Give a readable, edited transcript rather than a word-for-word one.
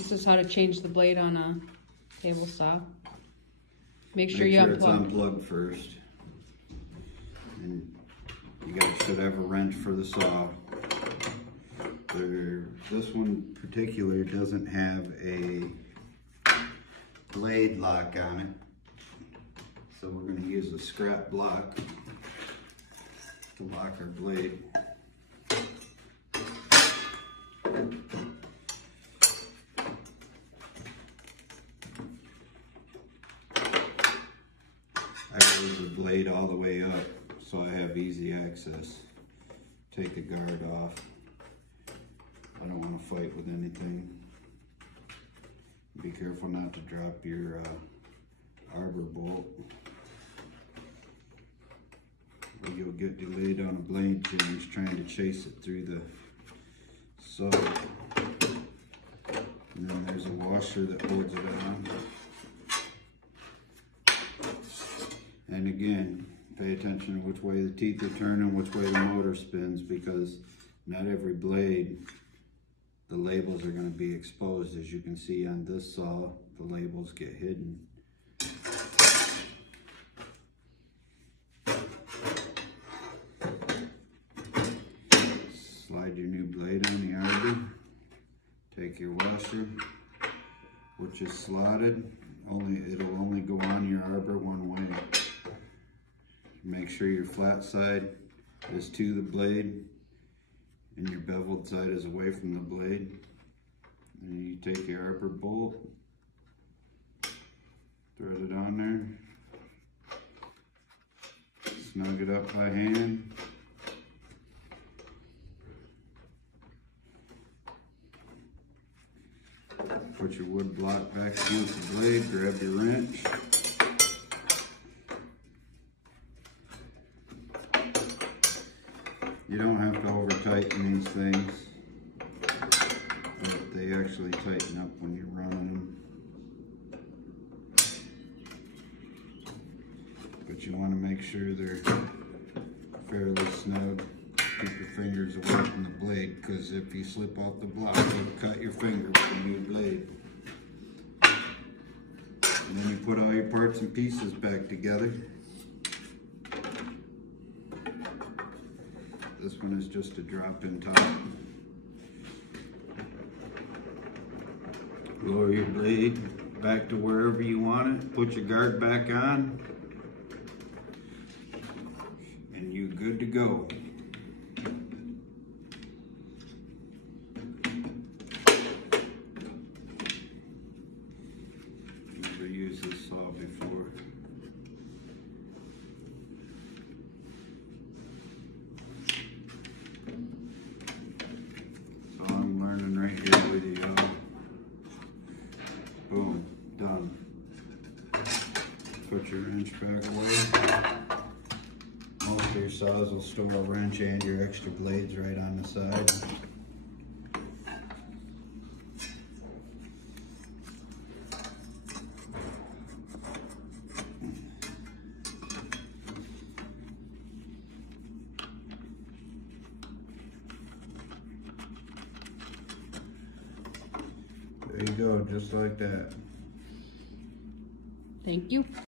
This is how to change the blade on a table saw. Make sure you it's unplugged first. And you should have a wrench for the saw. This one in particular doesn't have a blade lock on it. So we're going to use a scrap block to lock our blade. I raise the blade all the way up so I have easy access. Take the guard off. I don't want to fight with anything. Be careful not to drop your arbor bolt. Or you'll get delayed on a blade change trying to chase it through the saw. And then there's a washer that holds it on. And again, pay attention to which way the teeth are turning, which way the motor spins, because not every blade, the labels are going to be exposed. As you can see on this saw, the labels get hidden. Slide your new blade on the arbor. Take your washer, which is slotted. It'll only go on your arbor one way. Make sure your flat side is to the blade and your beveled side is away from the blade. And you take your arbor bolt, thread it on there, snug it up by hand. Put your wood block back against the blade, grab your wrench. You don't have to over tighten these things, but they actually tighten up when you're running them. But you want to make sure they're fairly snug. Keep your fingers away from the blade, because if you slip off the block, you'll cut your finger with a new blade. And then you put all your parts and pieces back together. This one is just a drop-in top. Lower your blade back to wherever you want it. Put your guard back on. And you're good to go. Never used this saw before. Right here with you. Boom, done. Put your wrench back away. Most of your saws will store a wrench and your extra blades right on the side. There you go, just like that. Thank you.